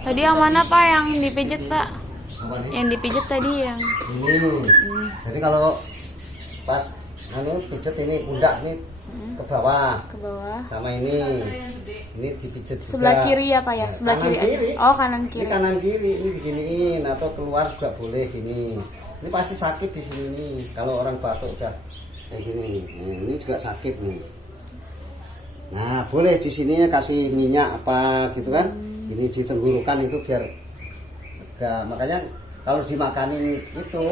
Tadi yang mana Pak yang dipijit Pak? Apa nih? Yang dipijit tadi yang Ini. Jadi kalau pas pijet ini pundak nih ke bawah ke bawah. sama ini dipijet Sebelah juga. kiri ya Pak ya? Nah, Sebelah kanan kiri. Oh, kanan Ini kiri. kanan kiri ini diginiin atau keluar juga boleh gini. Ini pasti sakit di sini nih. Kalau orang batuk udah kayak gini. Nah, ini juga sakit nih. Nah, boleh di sini kasih minyak apa gitu kan. Ini di tenggorokan itu biar enggak. Makanya kalau dimakanin itu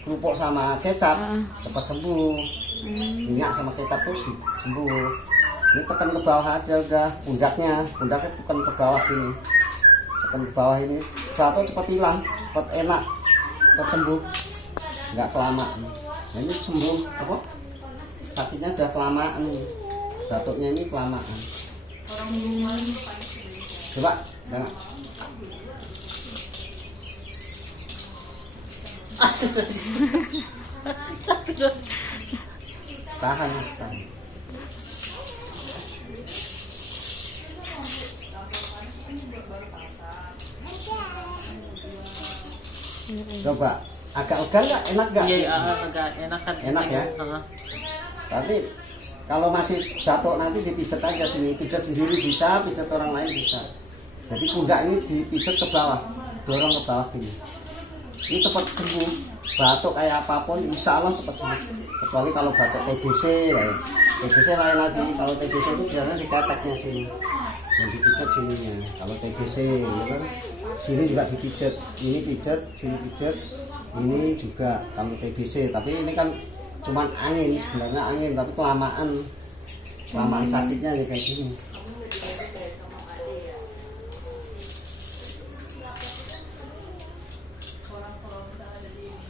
kerupuk sama kecap cepat sembuh. Minyak sama kecap tuh sembuh. Ini tekan ke bawah aja udah pundaknya tekan ke bawah gini. Tekan ke bawah ini, batuk cepat hilang, cepat enak, cepat sembuh. Enggak kelamaan. Nah, ini sembuh apa? Sakitnya udah kelamaan nih. Batuknya ini kelamaan. Coba, enak. Tahan mas, tahan. Coba, agak ugal nggak? Enak nggak? Iya, agak enakan. Enak ya? Tapi kalau masih batuk nanti dipijet aja sini, pijet sendiri bisa, pijet orang lain bisa. Jadi pundak ini dipijet ke bawah, dorong ke bawah gini. Ini cepat sembuh. Batuk kayak apapun, insya Allah cepat sembuh. Kecuali kalau batuk TBC, ya. TBC lain lagi. Kalau TBC itu biasanya di keteknya sini, yang dipijet sininya. Kalau TBC, ya kan? Sini juga dipijet. Ini pijet, sini pijet. Ini juga kalau TBC. Tapi ini kan cuman angin, sebenarnya angin, tapi kelamaan sakitnya nih kayak gini.